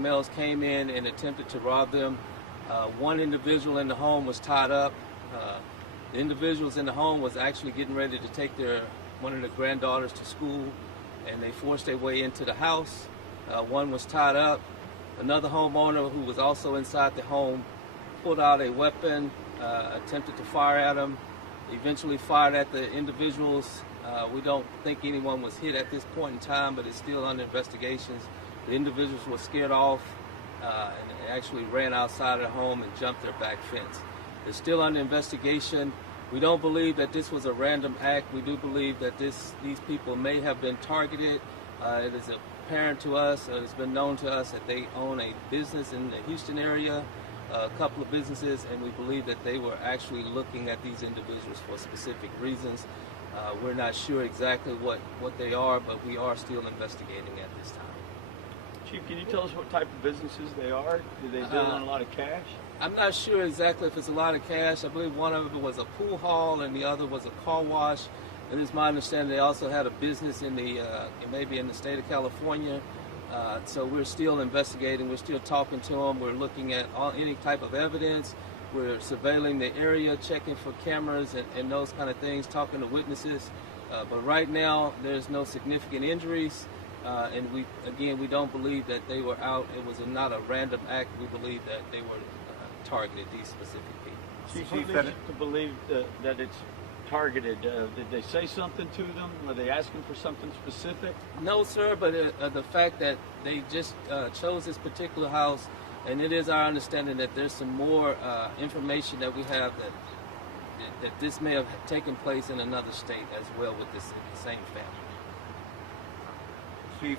Caucasian males came in and attempted to rob them. One individual in the home was tied up. The individuals in the home was actually getting ready to take one of their granddaughters to school, and they forced their way into the house. One was tied up. Another homeowner who was also inside the home pulled out a weapon, attempted to fire at them, eventually fired at the individuals. We don't think anyone was hit at this point in time, but it's still under investigations. The individuals were scared off and actually ran outside of the home and jumped their back fence. It's still under investigation. We don't believe that this was a random act. We do believe that these people may have been targeted. It is apparent to us, it's been known to us that they own a business in the Houston area, a couple of businesses, and we believe that they were actually looking at these individuals for specific reasons. We're not sure exactly what they are, but we are still investigating at this time. Chief, can you tell us what type of businesses they are? Do they deal in a lot of cash? I'm not sure exactly if it's a lot of cash. I believe one of them was a pool hall and the other was a car wash. It is my understanding they also had a business in maybe in the state of California. So we're still investigating. We're still talking to them. We're looking at any type of evidence. We're surveilling the area, checking for cameras and those kind of things, talking to witnesses. But right now, there's no significant injuries. And we don't believe that they were out. It was not a random act. We believe that they were targeted, these specific people. Chief, to believe that it's targeted. Did they say something to them? Are they asking for something specific? No, sir, but the fact that they just chose this particular house, and it is our understanding that there's some more information that we have that this may have taken place in another state as well with the same family. Chief,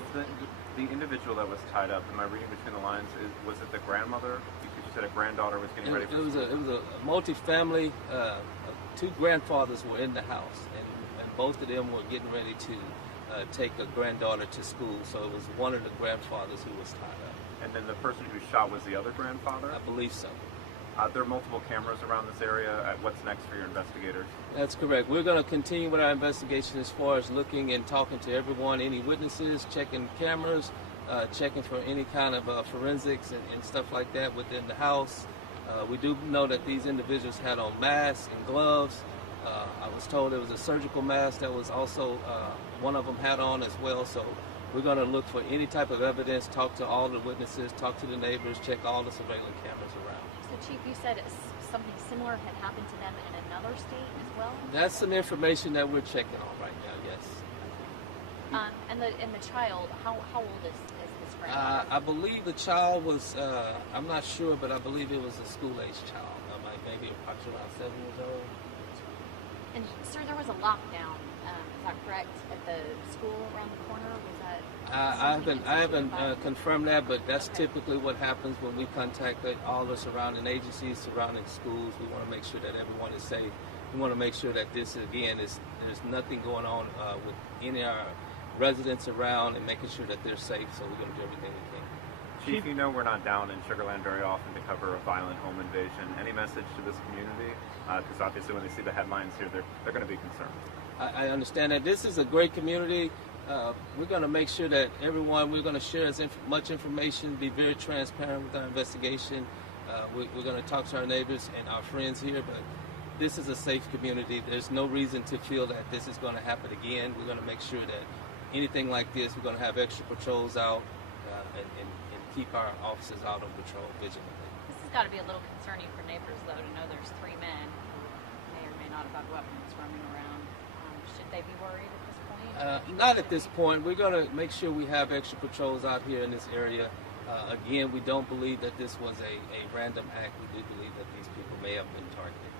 the individual that was tied up, am I reading between the lines, was it the grandmother? You said a granddaughter was getting ready for school. It was a multi-family. Two grandfathers were in the house, and both of them were getting ready to take a granddaughter to school. So it was one of the grandfathers who was tied up. And then the person who shot was the other grandfather? I believe so. There are multiple cameras around this area. What's next for your investigators? That's correct. We're going to continue with our investigation as far as looking and talking to everyone, any witnesses, checking cameras, checking for any kind of forensics and stuff like that within the house. We do know that these individuals had on masks and gloves. I was told there was a surgical mask that was also one of them had on as well. So we're going to look for any type of evidence, talk to all the witnesses, talk to the neighbors, check all the surveillance cameras around. So, Chief, you said something similar had happened to them in another state as well? That's some information that we're checking on right now, yes. And the child, how old is this grandmother? I believe the child was, I'm not sure, but I believe it was a school-age child. Maybe approximately around 7 years old. And, sir, there was a lockdown, is that correct, at the school around the corner? Was that? I haven't confirmed that, but that's typically what happens when we contact all the surrounding agencies, surrounding schools. We want to make sure that everyone is safe. We want to make sure that this, again, there's nothing going on with any of our residents around, and making sure that they're safe. So we're going to do everything we can. Chief, you know we're not down in Sugar Land very often to cover a violent home invasion. Any message to this community? Because obviously when they see the headlines here, they're going to be concerned. I understand that. This is a great community. We're going to make sure that we're going to share as much information, be very transparent with our investigation. We're going to talk to our neighbors and our friends here, but this is a safe community. There's no reason to feel that this is going to happen again. We're going to make sure that anything like this, we're going to have extra patrols out and keep our officers out on patrol vigilantly. This has got to be a little concerning for neighbors, though, to know there's 3 men who may or may not have had weapons roaming around. Should they be worried at this point? Not at this point. We're going to make sure we have extra patrols out here in this area. Again, we don't believe that this was a random act. We do believe that these people may have been targeted.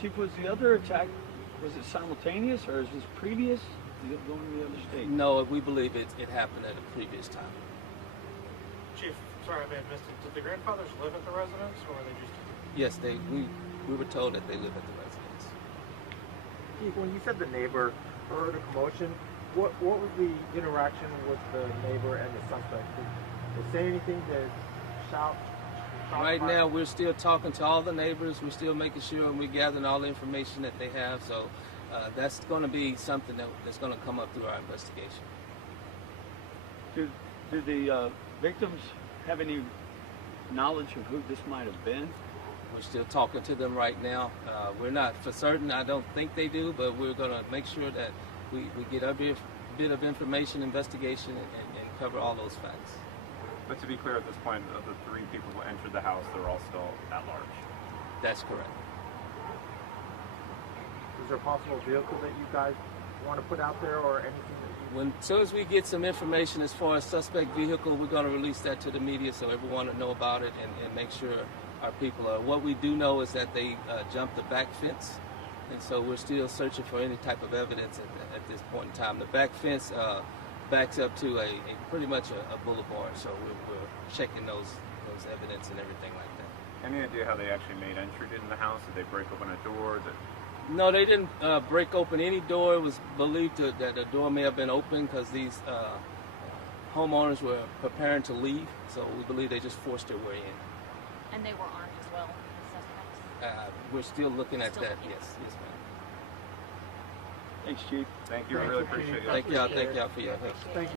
Chief, was the other attack, was it simultaneous or is this previous? Is it going to the other state? No, we believe it happened at a previous time. Chief, sorry, I may have missed it. Did the grandfathers live at the residence, or were they just? Yes, we were told that they live at the residence. Chief, when you said the neighbor heard a commotion, what was the interaction with the neighbor and the suspect? Did they say anything? Did shout? Right now, we're still talking to all the neighbors. We're still making sure, and we're gathering all the information that they have. So that's going to be something that's going to come up through our investigation. Do the victims have any knowledge of who this might have been? We're still talking to them right now. We're not for certain. I don't think they do, but we're going to make sure that we get every bit of information, investigation, and cover all those facts. But to be clear, at this point, of the 3 people who entered the house, they're all still at large. That's correct. Is there a possible vehicle that you guys want to put out there or anything that you... As soon as we get some information as far as suspect vehicle, we're going to release that to the media so everyone will know about it and make sure our people are. What we do know is that they jumped the back fence, and so we're still searching for any type of evidence at this point in time. The back fence backs up to a pretty much a boulevard, so we're checking those evidence and everything like that. Any idea how they actually made entry into the house? Did they break open a door? No, they didn't break open any door. It was believed that the door may have been open because these homeowners were preparing to leave, so we believe they just forced their way in. And they were armed as well, the suspects? We're still looking at Still that, looking. yes, ma'am. Thanks, Chief. Thank you. I really appreciate it. Thank y'all for your help. Thank you.